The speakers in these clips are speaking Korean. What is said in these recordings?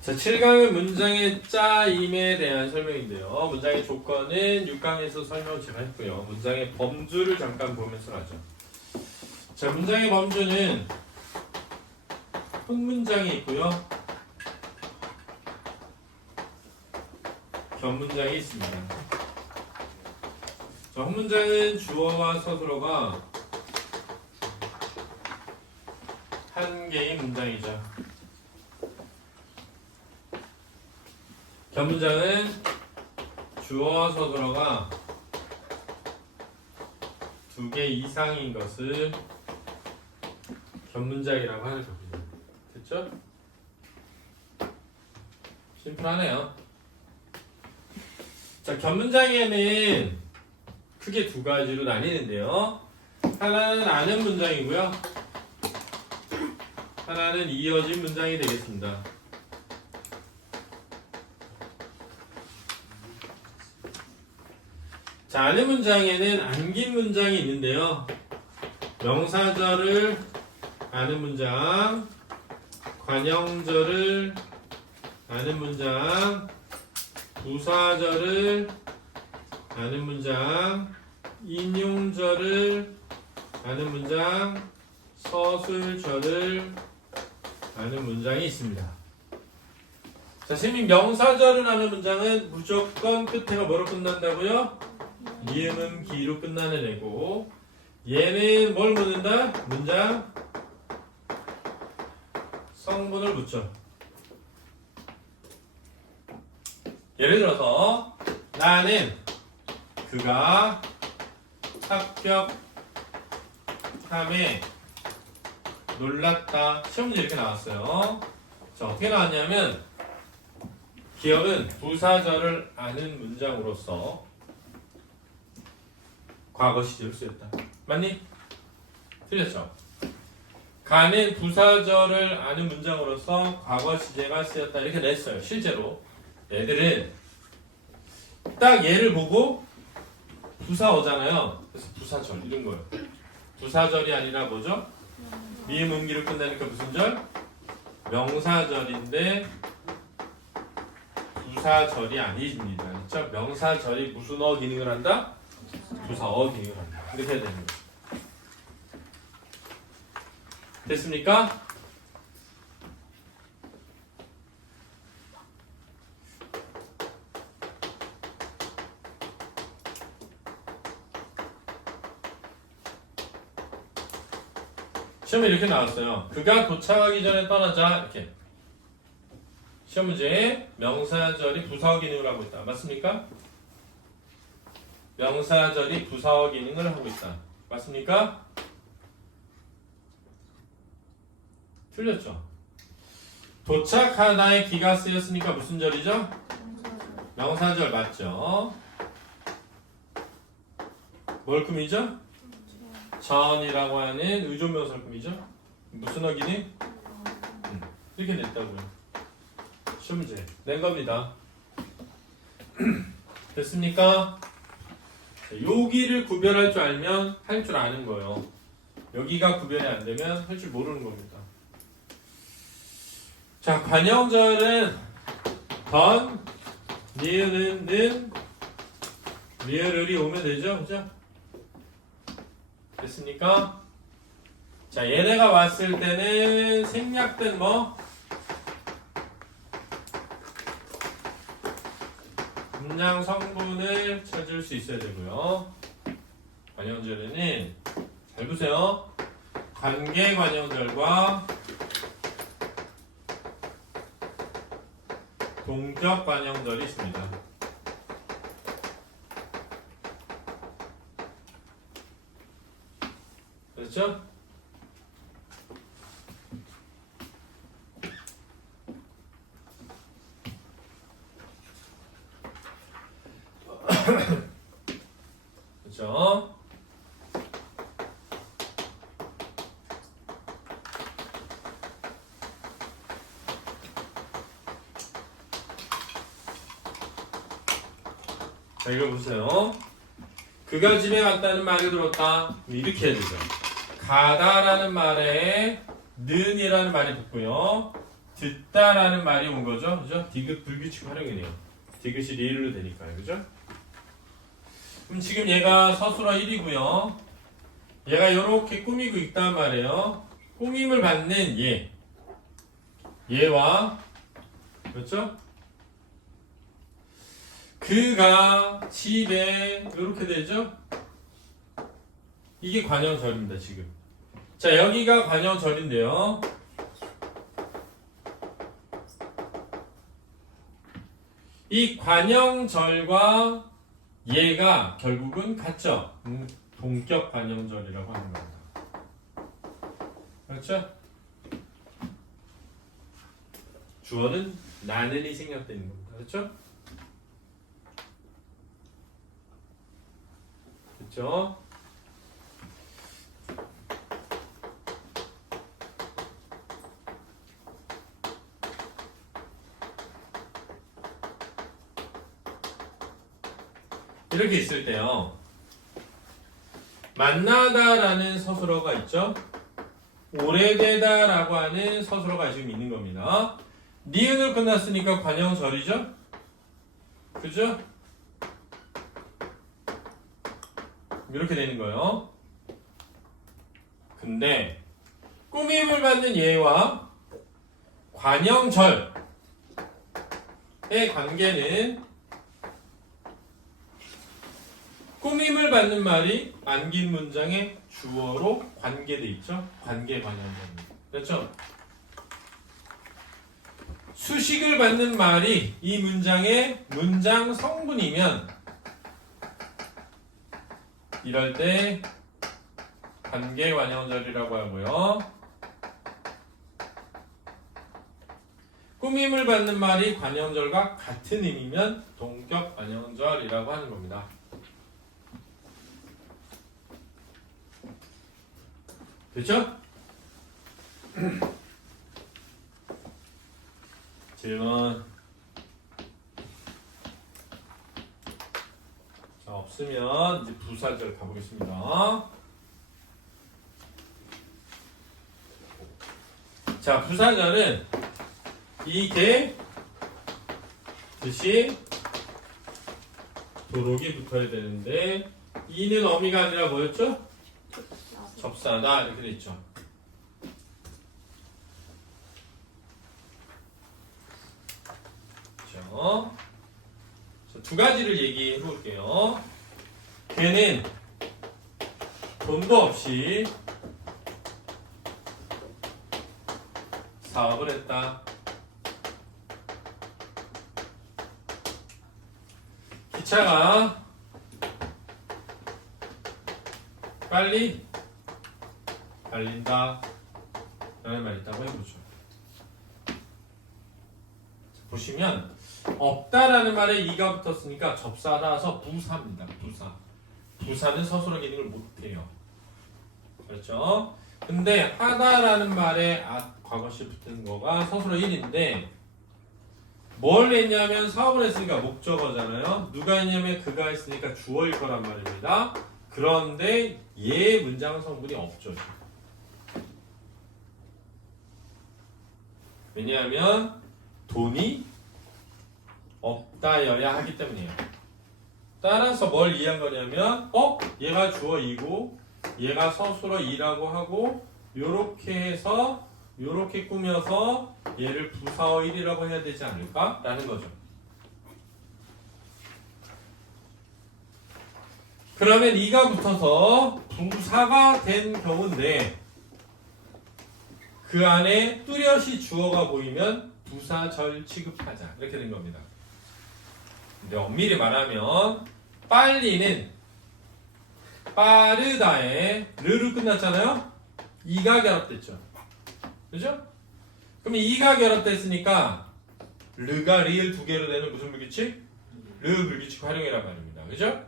자, 7강은 문장의 짜임에 대한 설명인데요. 문장의 조건은 6강에서 설명을 제가 했고요. 문장의 범주를 잠깐 보면서 하죠. 자, 문장의 범주는 흑문장이 있고요. 견문장이 있습니다. 자, 흑문장은 주어와 서술어가 한 개의 문장이죠. 견문장은 주어와 서술어가 두 개 이상인 것을 견문장이라고 하는 겁니다. 됐죠? 심플하네요. 자, 견문장에는 크게 두 가지로 나뉘는데요. 하나는 아는 문장이고요. 하나는 이어진 문장이 되겠습니다. 자, 아는 문장에는 안긴 문장이 있는데요. 명사절을 아는 문장, 관형절을 아는 문장, 부사절을 아는 문장, 인용절을 아는 문장, 서술절을 아는 문장이 있습니다. 자, 선생님 명사절을 아는 문장은 무조건 끝에가 뭐로 끝난다고요? 니은 기로 끝나는 애고, 얘는 뭘 묻는다? 문장 성분을 묻죠. 예를 들어서 나는 그가 합격함에 놀랐다. 시험 문제 이렇게 나왔어요. 자, 어떻게 나왔냐면 기억은 부사절을 아는 문장으로서 과거 시제를 쓰였다. 맞니? 틀렸죠? 가는 부사절을 아는 문장으로서 과거 시제가 쓰였다. 이렇게 냈어요. 실제로 애들은 딱 얘를 보고 부사어잖아요. 그래서 부사절 이런 거예요. 부사절이 아니라 뭐죠? 미음 음기로 끝나니까 무슨 절? 명사절인데 부사절이 아닙니다. 그렇죠? 명사절이 무슨 어 기능을 한다? 부사어 기능을 한다. 이렇게 해야 되는 거예요. 됐습니까? 시험에 이렇게 나왔어요. 그가 도착하기 전에 떠나자. 이렇게. 시험 문제에 명사절이 부사어 기능을 하고 있다. 맞습니까? 명사절이 부사어 기능을 하고 있다. 맞습니까? 틀렸죠? 도착하다의 기가 쓰였으니까 무슨 절이죠? 명사절 맞죠? 뭘 금이죠? 전이라고 하는 의존명사를 금이죠? 무슨 어 기능? 이렇게 냈다고요. 시험 문제 낸 겁니다. 됐습니까? 여기를 구별할 줄 알면 할 줄 아는 거예요. 여기가 구별이 안 되면 할 줄 모르는 겁니다. 자, 관형절은 던, 니은은 는, 리을을이 오면 되죠? 그죠? 됐습니까? 자, 얘네가 왔을 때는 생략된 뭐? 문장 성분을 찾을 수 있어야 되고요. 관형절에는 잘 보세요. 관계 관형절과 동격 관형절이 있습니다. 그렇죠? 그렇죠? 자, 이거 보세요. 그가 집에 갔다는 말을 들었다. 이렇게 해야 되죠. 가다라는 말에 는이라는 말이 붙고요. 듣다라는 말이 온 거죠. 그죠? 디귿 불규칙 활용이네요. 디귿이 리을로 되니까요. 그죠? 그럼 지금 얘가 서술어 1이고요. 얘가 이렇게 꾸미고 있단 말이에요. 꾸밈을 받는 얘와 그렇죠? 그가 집에 이렇게 되죠? 이게 관형절입니다. 지금. 자, 여기가 관형절인데요. 이 관형절과 얘가 결국은 같죠? 동격 관형절이라고 하는 겁니다. 그렇죠? 주어는 나는이 생략되는 겁니다. 그렇죠? 그렇죠? 이렇게 있을 때요. 만나다라는 서술어가 있죠. 오래되다라고 하는 서술어가 지금 있는 겁니다. 니은으로 끝났으니까 관형절이죠. 그죠? 이렇게 되는 거예요. 근데 꾸밈을 받는 얘와 관형절의 관계는 꾸밈을 받는 말이 안긴 문장의 주어로 관계돼 있죠. 관계 관형절입니다. 그렇죠? 수식을 받는 말이 이 문장의 문장 성분이면 이럴 때 관계 관형절이라고 하고요. 꾸밈을 받는 말이 관형절과 같은 의미면 동격 관형절이라고 하는 겁니다. 됐죠? 질문. 자, 없으면 이제 부사절 가보겠습니다. 자, 부사절은 이게 뜻이 도록이 붙어야 되는데 이는 어미가 아니라 뭐였죠? 접사다 이렇게 됐죠. 그렇죠. 두 가지를 얘기해 볼게요. 걔는 돈도 없이 사업을 했다. 기차가 빨리 달린다 라는 말이 있다고 해보죠. 보시면 없다라는 말에 이가 붙었으니까 접사라서 부사입니다. 부사는 서술어 기능을 못해요. 그렇죠? 근데 하다라는 말에 과거시 붙은 거가 서술어 1인데 뭘 했냐면 사업을 했으니까 목적어잖아요. 누가 했냐면 그가 했으니까 주어일 거란 말입니다. 그런데 얘 문장 성분이 없죠. 왜냐하면 돈이 없다여야 하기 때문이에요. 따라서 뭘 이해한 거냐면 얘가 주어 2고 얘가 서술어 2라고 하고 요렇게 해서 요렇게 꾸며서 얘를 부사어 1이라고 해야 되지 않을까? 라는 거죠. 그러면 이가 붙어서 부사가 된 경우인데 그 안에 뚜렷이 주어가 보이면 부사절 취급하자 이렇게 된 겁니다. 근데 엄밀히 말하면 빨리는 빠르다에 르로 끝났잖아요. 이가 결합됐죠. 그죠? 그럼 이가 결합됐으니까 르가 리을 두 개로 되는 무슨 불규칙? 르 불규칙 활용이란 말입니다. 그죠?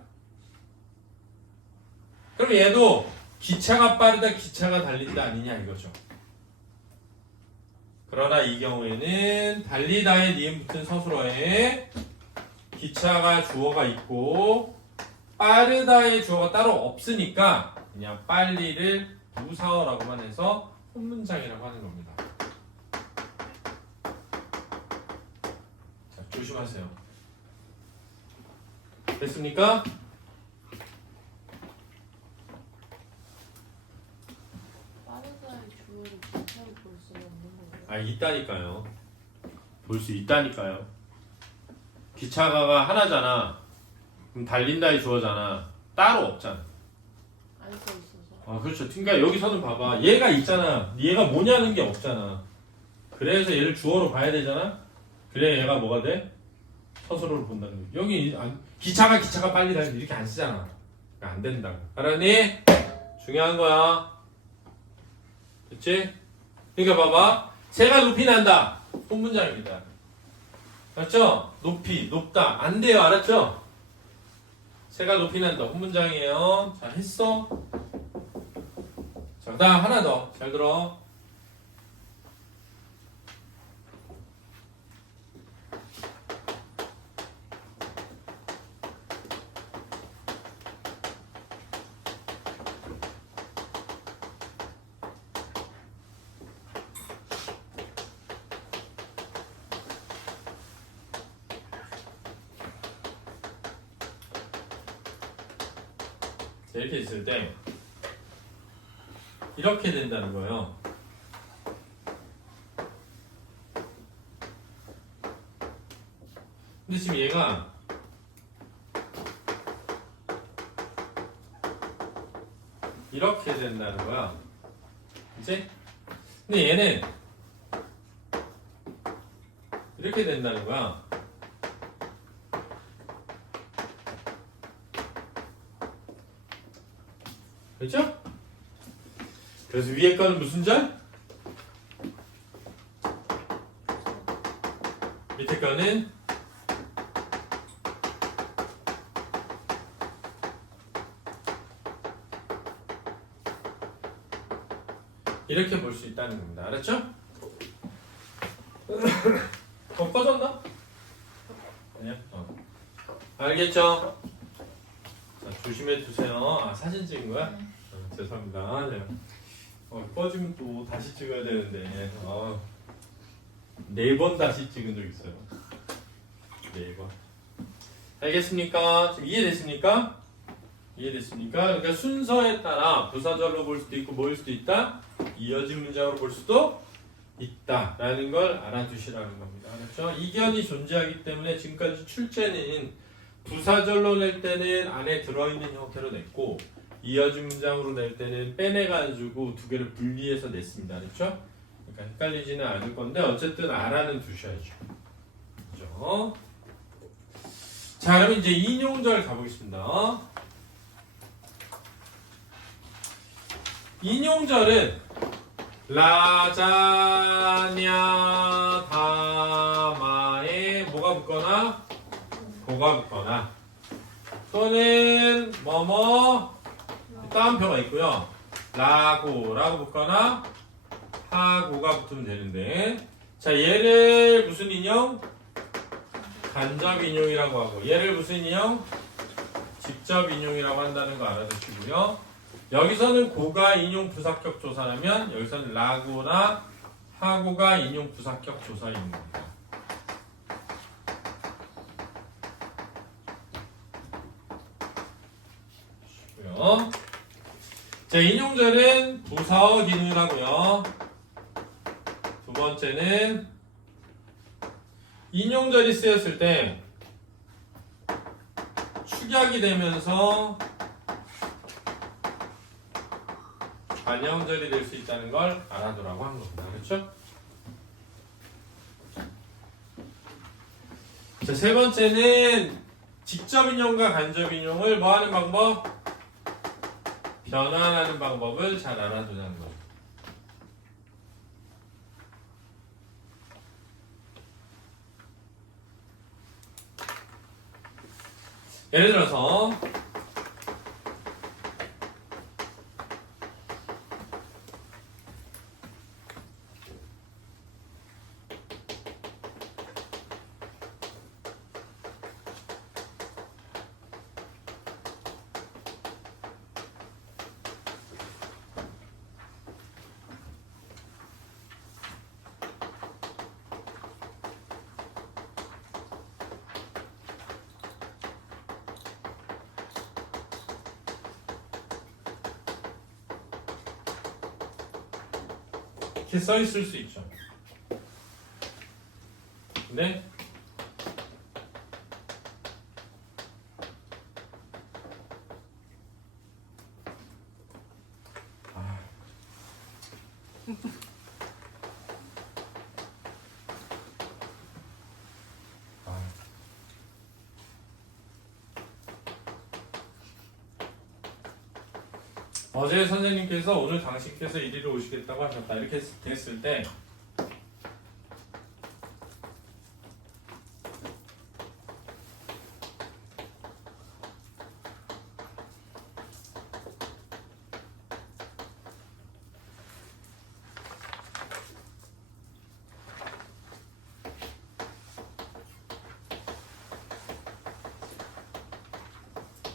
그럼 얘도 기차가 빠르다 기차가 달린다 아니냐 이거죠. 그러나 이 경우에는 달리다에 니은 붙은 서술어에 기차가 주어가 있고 빠르다의 주어가 따로 없으니까 그냥 빨리를 부사어라고만 해서 혼문장이라고 하는 겁니다. 조심하세요. 됐습니까? 빠르다의 주어를 기차로 볼 수는 없는 거예요. 아, 있다니까요. 볼 수 있다니까요. 기차가가 하나잖아. 그럼 달린다의 주어잖아. 따로 없잖아. 안 써 있어서. 아, 그렇죠. 그러니까 여기서는 봐봐. 얘가 있잖아. 얘가 뭐냐는 게 없잖아. 그래서 얘를 주어로 봐야 되잖아. 그래야 얘가 뭐가 돼? 서술어로 본다는 거야. 여기 기차가 빨리 달린다 이렇게 안 쓰잖아. 그러니까 안 된다고. 알았니? 중요한 거야. 그치? 그러니까 봐봐. 새가 높이 난다. 본문장입니다. 알았죠? 높이, 높다. 안 돼요. 알았죠? 새가 높이 난다. 본문장이에요. 자, 했어? 자, 그 다음 하나 더. 잘 들어. 자, 이렇게 있을 때 이렇게 된다는 거예요. 근데 지금 얘가 이렇게 된다는 거야. 그치? 근데 얘는 이렇게 된다는 거야. 그렇죠? 그래서 위에 거는 무슨 절? 밑에 거는 이렇게 볼 수 있다는 겁니다. 알았죠? 꺼졌나? 아니야? 알겠죠? 자, 조심해 주세요. 아, 사진 찍은 거야? 죄송합니다. 네. 꺼지면 또 다시 찍어야 되는데 4번 다시 찍은 적 있어요. 4번. 알겠습니까? 지금 이해됐습니까? 이해됐습니까? 그러니까 순서에 따라 부사절로 볼 수도 있고 뭐일 수도 있다? 이어진 문장으로 볼 수도 있다라는 걸 알아두시라는 겁니다. 알았죠? 이견이 존재하기 때문에 지금까지 출제는 부사절로 낼 때는 안에 들어있는 형태로 냈고 이어진 문장으로 낼 때는 빼내가지고 두 개를 분리해서 냈습니다. 그렇죠? 그러니까 헷갈리지는 않을 건데 어쨌든 알아는 두셔야죠. 그죠? 자, 그럼 이제 인용절 가보겠습니다. 인용절은 라자냐 다마에 뭐가 붙거나 고가 붙거나 또는 뭐뭐 따옴표가 있고요. 라고 붙거나 하고가 붙으면 되는데 자 얘를 무슨 인용? 간접 인용이라고 하고 얘를 무슨 인용? 직접 인용이라고 한다는 거 알아두시고요. 여기서는 고가 인용 부사격 조사라면 여기서는 라고나 하고가 인용 부사격 조사인 겁니다. 자, 인용절은 부사어 기능을 하고요. 두 번째는 인용절이 쓰였을 때 축약이 되면서 관형절이 될 수 있다는 걸 알아두라고 한 겁니다. 그렇죠? 자, 세 번째는 직접 인용과 간접 인용을 뭐 하는 방법? 변환하는 방법을 잘 알아두자는 거죠. 예를 들어서 이렇게 써 있을 수 있죠. 근데 어제 선생님께서 오늘 당신께서 이리로 오시겠다고 하셨다. 이렇게 됐을 때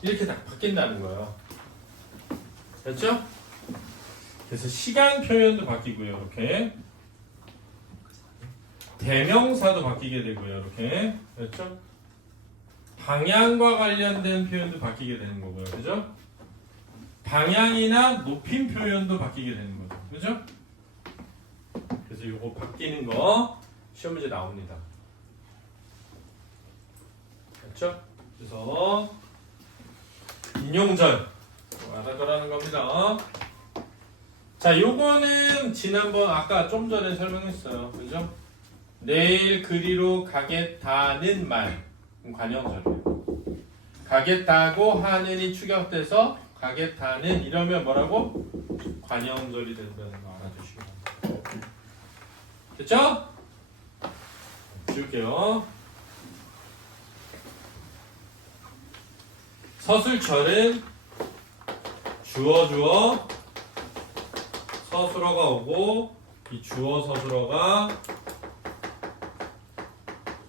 이렇게 다 바뀐다는 거예요. 됐죠? 그래서 시간 표현도 바뀌고요. 이렇게 대명사도 바뀌게 되고요. 이렇게 됐죠? 방향과 관련된 표현도 바뀌게 되는 거고요. 그죠? 방향이나 높임 표현도 바뀌게 되는 거죠. 그죠? 그래서 이거 바뀌는 거 시험 문제 나옵니다. 됐죠? 그래서 인용절 알아두라는 겁니다. 자, 요거는 지난번 아까 좀 전에 설명했어요. 그죠? 내일 그리로 가겠다는 말 관형절이에요. 가겠다고 하는이 추격돼서 가겠다는 이러면 뭐라고? 관형절이 된다는 거 알아두시고. 됐죠? 지울게요. 서술절은 주어 서술어가 오고 이 주어 서술어가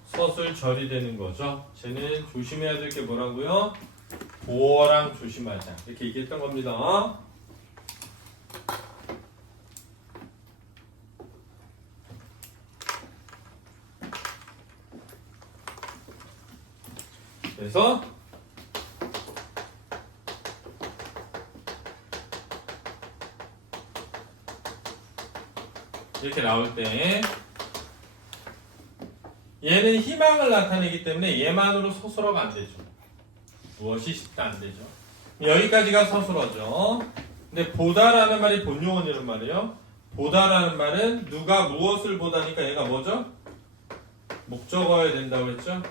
서술절이 되는 거죠. 쟤는 조심해야 될 게 뭐라고요? 보어랑 조심하자 이렇게 얘기했던 겁니다. 그래서 이렇게 나올 때 얘는 희망을 나타내기 때문에 얘만으로 서술어가 안 되죠. 무엇이 쉽다 안 되죠. 여기까지가 서술어죠. 근데 보다라는 말이 본용어라는 말이에요. 보다라는 말은 누가 무엇을 보다니까 얘가 뭐죠? 목적어야 된다고 했죠.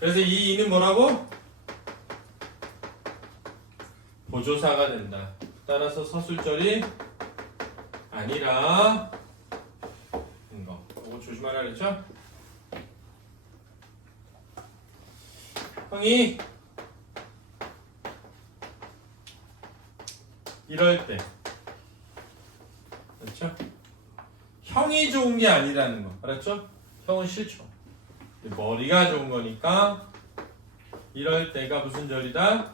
그래서 이 이는 뭐라고? 보조사가 된다. 따라서 서술절이 아니라 이거 조심하라 그랬죠? 형이 이럴 때 그렇죠? 형이 좋은 게 아니라는 거 알았죠? 형은 싫죠. 머리가 좋은 거니까 이럴 때가 무슨 절이다?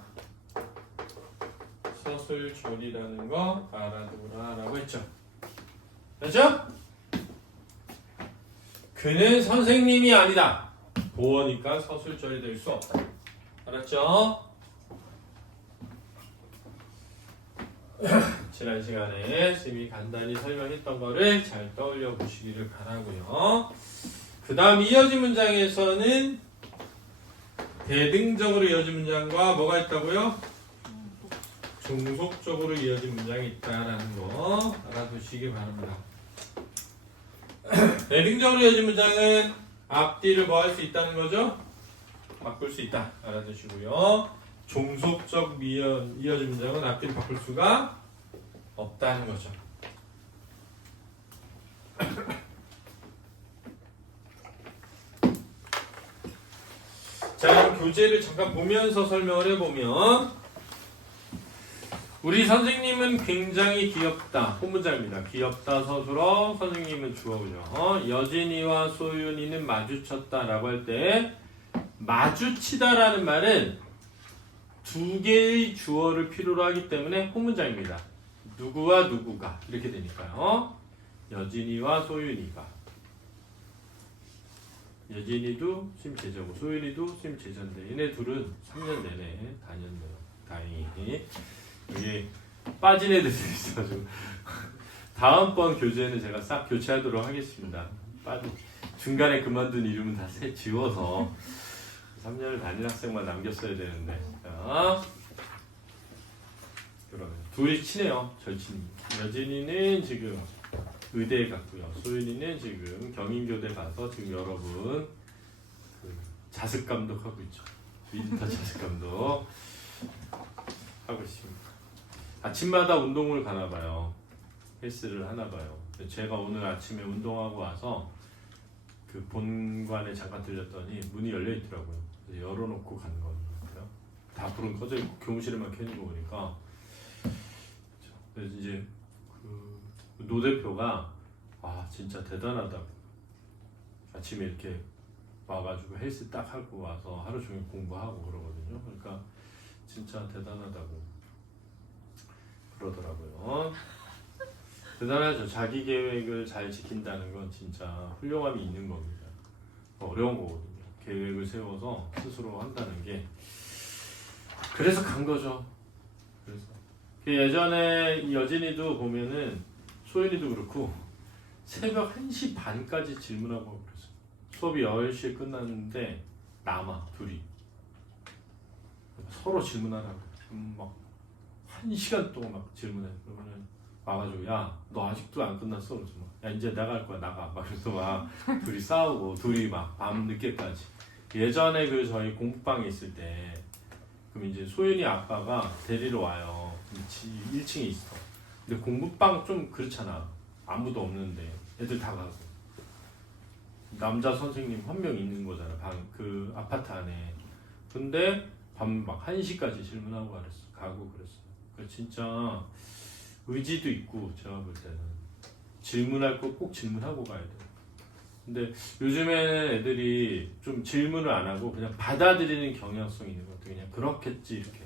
서술절이라는 거 알아두라 라고 했죠. 그렇죠? 그는 선생님이 아니다. 보어니까 서술절이 될 수 없다. 알았죠? 지난 시간에 쌤이 간단히 설명했던 거를 잘 떠올려 보시기를 바라고요. 그 다음 이어진 문장에서는 대등적으로 이어진 문장과 뭐가 있다고요? 종속적으로 이어진 문장이 있다라는 거 알아두시기 바랍니다. 대등적으로 이어진 문장은 앞뒤를 뭐 할 수 있다는 거죠? 바꿀 수 있다. 알아두시고요. 종속적 이어진 문장은 앞뒤를 바꿀 수가 없다는 거죠. 자, 그럼 교재를 잠깐 보면서 설명을 해보면 우리 선생님은 굉장히 귀엽다. 본문장입니다. 귀엽다 서술어, 선생님은 주어죠. 여진이와 소윤이는 마주쳤다라고 할 때 마주치다라는 말은 두 개의 주어를 필요로 하기 때문에 본문장입니다. 누구와 누구가 이렇게 되니까요. 여진이와 소윤이가 여진이도 심 제자고 소윤이도 심 제자인데 얘네 둘은 3년 내내 다녔네요. 다행히 여기 빠진 애들이 있어가지고 다음번 교재는 제가 싹 교체하도록 하겠습니다. 중간에 그만둔 이름은 다 새 지워서 3년을 다닌 학생만 남겼어야 되는데. 자, 그러면 둘이 친해요. 절친이. 여진이는 지금 의대에 갔고요. 소윤이는 지금 경인교대 가서 지금 여러분 그 자습 감독하고 있죠. 윈터 자습 감독 하고 있습니다. 아침마다 운동을 가나 봐요. 헬스를 하나 봐요. 제가 오늘 아침에 운동하고 와서 그 본관에 잠깐 들렸더니 문이 열려 있더라고요. 그래서 열어놓고 간 거예요. 다 불은 꺼져 있고 교무실에만 켜는 거 보니까. 그래서 이제 그 노 대표가 아 진짜 대단하다고. 아침에 이렇게 와가지고 헬스 딱 하고 와서 하루 종일 공부하고 그러거든요. 그러니까 진짜 대단하다고 그러더라고요. 대단하죠. 자기 계획을 잘 지킨다는 건 진짜 훌륭함이 있는 겁니다. 어려운 거거든요. 계획을 세워서 스스로 한다는 게. 그래서 간 거죠. 그래서 예전에 이 여진이도 보면은 소윤이도 그렇고 새벽 1시 반까지 질문하고 그랬어요. 수업이 10시에 끝났는데 남아 둘이 서로 질문하라고 막 1시간 동안 막 질문해. 그러면은 와가지고 야 너 아직도 안 끝났어? 그래서 막 야 이제 나갈 거야 나가 막 그래서 막 둘이 싸우고 둘이 막 밤 늦게까지. 예전에 그 저희 공부방에 있을 때 그럼 이제 소윤이 아빠가 데리러 와요. 1층에 있어. 근데 공부방 좀 그렇잖아. 아무도 없는데 애들 다 가고 남자 선생님 한 명 있는 거잖아. 그 아파트 안에. 근데 밤 막 1시까지 질문하고 가고 그랬어. 그러니까 진짜 의지도 있고 제가 볼 때는 질문할 거 꼭 질문하고 가야 돼요. 근데 요즘에는 애들이 좀 질문을 안 하고 그냥 받아들이는 경향성이 있는 것 같아요. 그냥 그렇겠지 이렇게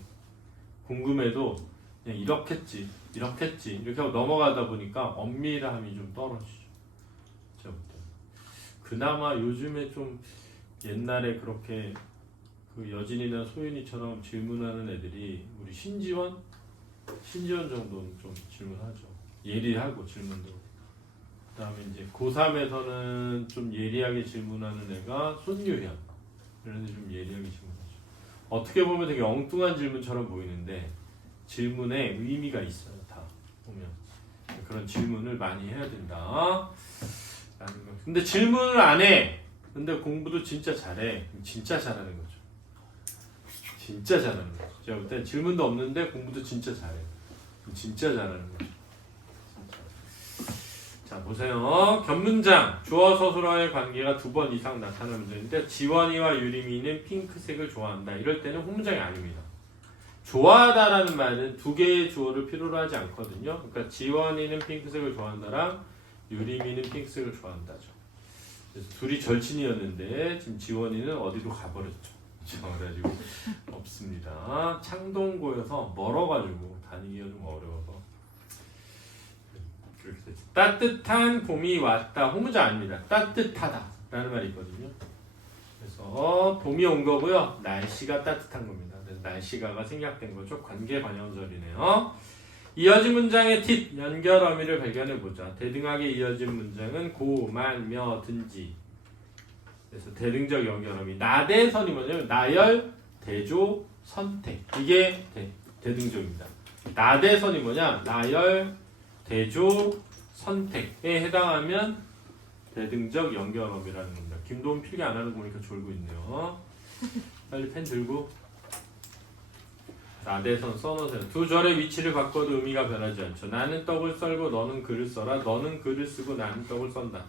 궁금해도 그냥 이렇겠지 이렇게 하고 넘어가다 보니까 엄밀함이 좀 떨어지죠. 제가 볼 때는. 그나마 요즘에 좀 옛날에 그렇게 그 여진이나 소윤이처럼 질문하는 애들이 우리 신지원 정도는 좀 질문하죠. 예리하고 질문도. 그다음에 이제 고3에서는 좀 예리하게 질문하는 애가 손유현. 이런 애 좀 예리하게 질문하죠. 어떻게 보면 되게 엉뚱한 질문처럼 보이는데 질문에 의미가 있어요. 다 보면 그런 질문을 많이 해야 된다. 라는 거. 근데 질문을 안 해. 근데 공부도 진짜 잘해. 진짜 잘하는 거죠. 진짜 잘하는 거죠. 제가 볼 땐 질문도 없는데 공부도 진짜 잘해. 진짜 잘하는 거죠. 진짜. 자 보세요. 견문장 주어 서술어의 관계가 2번 이상 나타나는 문장인데 지원이와 유림이는 핑크색을 좋아한다. 이럴 때는 후문장이 아닙니다. 좋아하다라는 말은 2개의 주어를 필요로 하지 않거든요. 그러니까 지원이는 핑크색을 좋아한다랑 유림이는 핑크색을 좋아한다죠. 그래서 둘이 절친이었는데 지금 지원이는 어디로 가버렸죠. 그래가지고 없습니다. 창동고여서 멀어가지고 다니기가 좀 어려워서 그렇게 됐죠. 따뜻한 봄이 왔다. 홍문장 아닙니다. 따뜻하다라는 말이 있거든요. 그래서 봄이 온 거고요. 날씨가 따뜻한 겁니다. 그래서 날씨가가 생략된 거죠. 관계 반영절이네요. 이어진 문장의 팁, 연결 어미를 발견해 보자. 대등하게 이어진 문장은 고, 만, 며, 든지. 그래서 대등적 연결 어미. 나대선이 뭐냐면 나열, 대조, 선택. 이게 대등적입니다. 나대선이 뭐냐? 나열, 대조, 선택에 해당하면 대등적 연결 어미라는 겁니다. 김도훈 필기 안 하는 거 보니까 졸고 있네요. 빨리 펜 들고. 나대선 써놓으세요. 두 절의 위치를 바꿔도 의미가 변하지 않죠. 나는 떡을 썰고 너는 글을 써라. 너는 글을 쓰고 나는 떡을 썬다.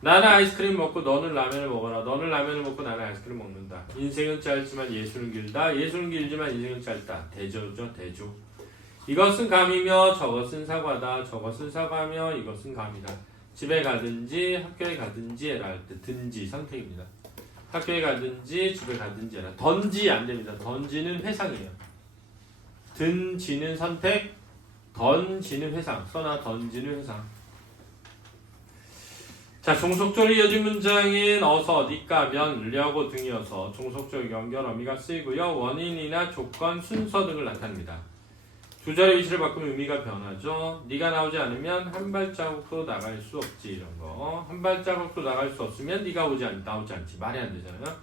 나는 아이스크림 먹고 너는 라면을 먹어라. 너는 라면을 먹고 나는 아이스크림 먹는다. 인생은 짧지만 예술은 길다. 예술은 길지만 인생은 짧다. 대조죠. 대조. 이것은 감이며 저것은 사과다. 저것은 사과며 이것은 감이다. 집에 가든지 학교에 가든지 해라 할 때 든지 선택입니다. 학교에 가든지 집에 가든지 해라. 던지 안 됩니다. 던지는 회상이에요. 든지는 선택, 던지는 회상. 써나 던지는 회상. 자, 종속절이 이어진 문장인 어서, 니까, 면, 려고 등이어서 종속적 연결 어미가 쓰이고요. 원인이나 조건, 순서 등을 나타냅니다. 구절의 위치를 바꾸면 의미가 변하죠. 네가 나오지 않으면 한 발자국도 나갈 수 없지 이런 거. 한 발자국도 나갈 수 없으면 네가 나오지 않지. 말이 안 되잖아요.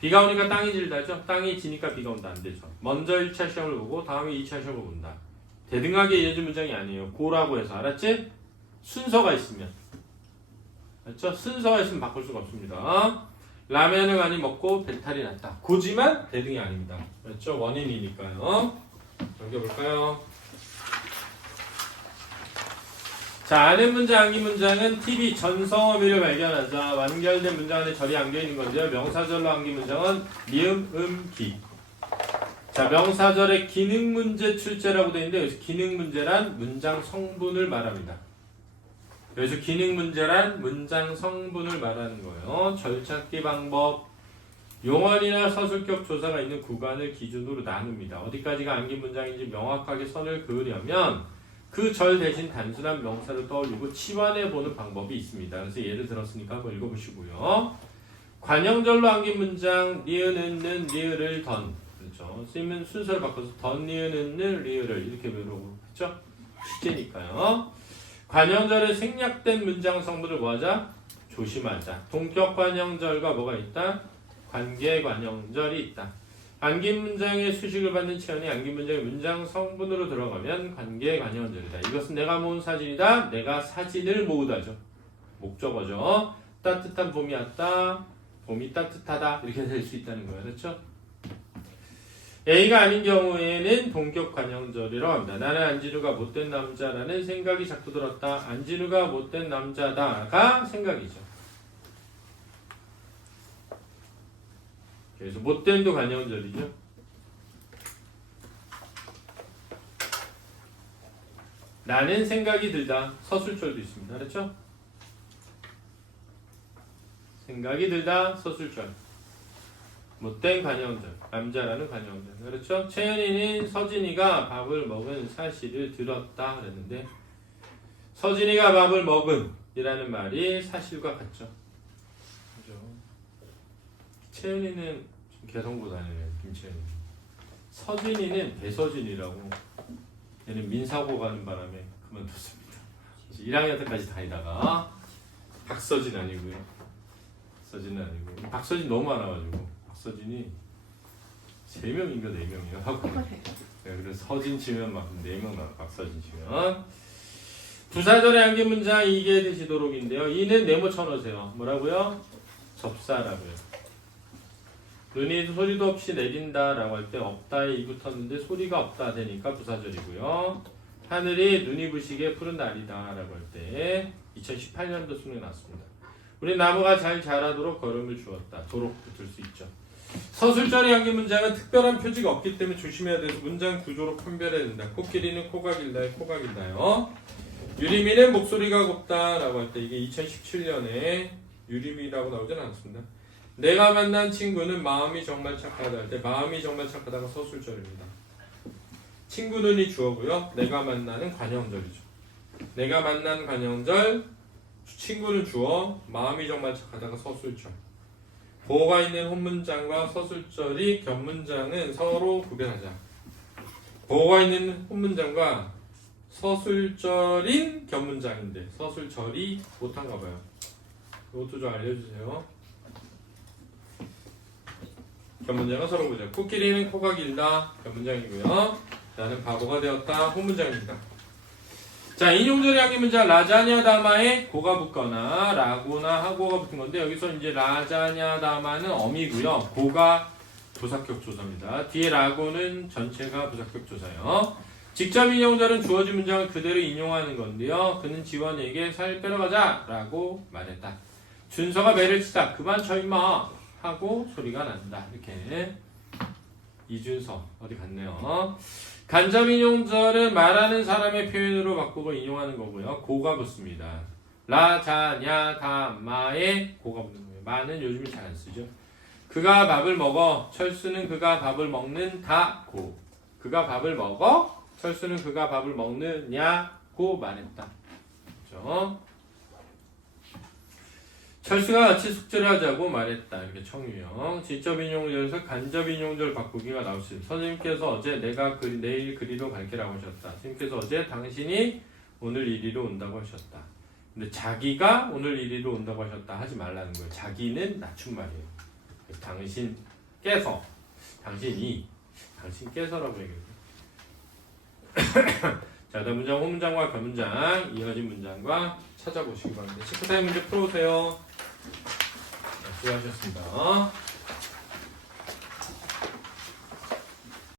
비가 오니까 땅이 질다죠. 땅이 지니까 비가 온다 안 되죠. 먼저 1차 시험을 보고 다음에 2차 시험을 본다. 대등하게 이어진 문장이 아니에요. 고라고 해서 알았지? 순서가 있으면. 그렇죠? 순서가 있으면 바꿀 수가 없습니다. 라면을 많이 먹고 배탈이 났다. 고지만 대등이 아닙니다. 그렇죠? 원인이니까요. 넘겨볼까요? 자, 아는 문장, 암기 문장은 TV 전성 어미를 발견하자 완결된 문장 안에 절이 안겨있는 건데요. 명사절로 암기 문장은 미음, 기. 자, 명사절의 기능 문제 출제라고 되어 있는데 여기서 기능 문제란 문장 성분을 말합니다. 여기서 기능 문제란 문장 성분을 말하는 거예요. 절찾기 방법, 용언이나 서술격 조사가 있는 구간을 기준으로 나눕니다. 어디까지가 암기 문장인지 명확하게 선을 그으려면 그 절 대신 단순한 명사를 떠올리고 치환해보는 방법이 있습니다. 그래서 예를 들었으니까 한번 읽어보시고요. 관형절로 암기 문장 니은은 리을을 던. 그렇죠. 쓰이면 순서를 바꿔서 던 니은은 리을을 이렇게 외우고 그렇죠? 시제니까요. 관형절에 생략된 문장 성분을 뭐하자? 조심하자. 동격 관형절과 뭐가 있다? 관계 관형절이 있다. 암기 문장의 수식을 받는 체온이 암기 문장의 문장 성분으로 들어가면 관계 관형절이다. 이것은 내가 모은 사진이다. 내가 사진을 모으다죠. 목적어죠. 따뜻한 봄이 왔다. 봄이 따뜻하다. 이렇게 될 수 있다는 거예요. 그렇죠? A가 아닌 경우에는 동격 관형절이라고 합니다. 나는 안진우가 못된 남자라는 생각이 자꾸 들었다. 안진우가 못된 남자다가 생각이죠. 그래서 못된도 관형절이죠. 나는 생각이 들다. 서술절도 있습니다. 그렇죠? 생각이 들다. 서술절. 못된 관형절. 남자라는 관형절. 그렇죠? 채연이는 서진이가 밥을 먹은 사실을 들었다 그랬는데 서진이가 밥을 먹은 이라는 말이 사실과 같죠. 그죠? 채연이는 지금 개성고 다니네요. 김채연이. 서진이는 배서진이라고 얘는 민사고 가는 바람에 그만뒀습니다. 1학년 때까지 다니다가 박서진 아니고요. 박서진은 아니고 박서진 너무 많아가지고 박서진이 3명인가 4명인가 하고 그래서 서진 치면 막 4명 나와. 박서진 치면 부사절의 암기 문장 이게 되시도록인데요. 이는 네모 쳐놓으세요. 뭐라고요? 접사라고요. 눈이 소리도 없이 내린다 라고 할 때 없다에 이 붙었는데 소리가 없다 되니까 부사절이고요. 하늘이 눈이 부시게 푸른 날이다 라고 할 때 2018년도 수능에 나왔습니다. 우리 나무가 잘 자라도록 걸음을 주었다. 도록 붙을 수 있죠. 서술절의 암기 문장은 특별한 표지가 없기 때문에 조심해야 돼서 문장 구조로 판별해야 된다. 코끼리는 코가 길다요. 코가 길다요. 유리미는 목소리가 곱다 라고 할 때 이게 2017년에 유리미라고 나오진 않습니다. 내가 만난 친구는 마음이 정말 착하다 할 때 마음이 정말 착하다가 서술절입니다. 친구는 이 주어고요. 내가 만나는 관형절이죠. 내가 만난 관형절, 친구는 주어, 마음이 정말 착하다가 서술절. 보호가 있는 혼문장과 서술절이 겹문장은 서로 구별하자. 보호가 있는 혼문장과 서술절인 겹문장인데 서술절이 못한가 봐요. 이것도 좀 알려주세요. 겹문장은 서로 보자. 코끼리는 코가 길다. 겹문장이고요. 나는 바보가 되었다. 혼문장입니다. 자, 인용절의 암기 문장 라자냐 다마에 고가 붙거나 라고나 하고가 붙은 건데 여기서 이제 라자냐 다마는 어미고요. 고가 부사격 조사입니다. 뒤에 라고는 전체가 부사격 조사예요. 직접 인용절은 주어진 문장을 그대로 인용하는 건데요. 그는 지원에게 살 빼러 가자 라고 말했다. 준서가 매를 치다. 그만 쳐 임마 하고 소리가 난다. 이렇게 이준서 어디 갔네요. 간접 인용절은 말하는 사람의 표현으로 바꾸고 인용하는 거고요. 고가 붙습니다. 라자냐 다마에 고가 붙는 거예요. 마는 요즘에 잘 안 쓰죠. 그가 밥을 먹어. 철수는 그가 밥을 먹는 다 고. 그가 밥을 먹어. 철수는 그가 밥을 먹느냐고 말했다. 그렇죠? 철수가 같이 숙제를 하자고 말했다. 이렇게 청유형. 직접 인용절에서 간접 인용절 바꾸기가 나올 수 있습니다. 선생님께서 어제 내가 내일 그리로 갈게라고 하셨다. 선생님께서 어제 당신이 오늘 이리로 온다고 하셨다. 근데 자기가 오늘 이리로 온다고 하셨다 하지 말라는 거예요. 자기는 낮춤말이에요. 당신께서, 당신께서라고 얘기해요. 자, 다음 문장, 호문장과 변문장, 이어진 문장과 찾아보시기 바랍니다. 19사의 문제 풀어오세요. 네, 수고하셨습니다.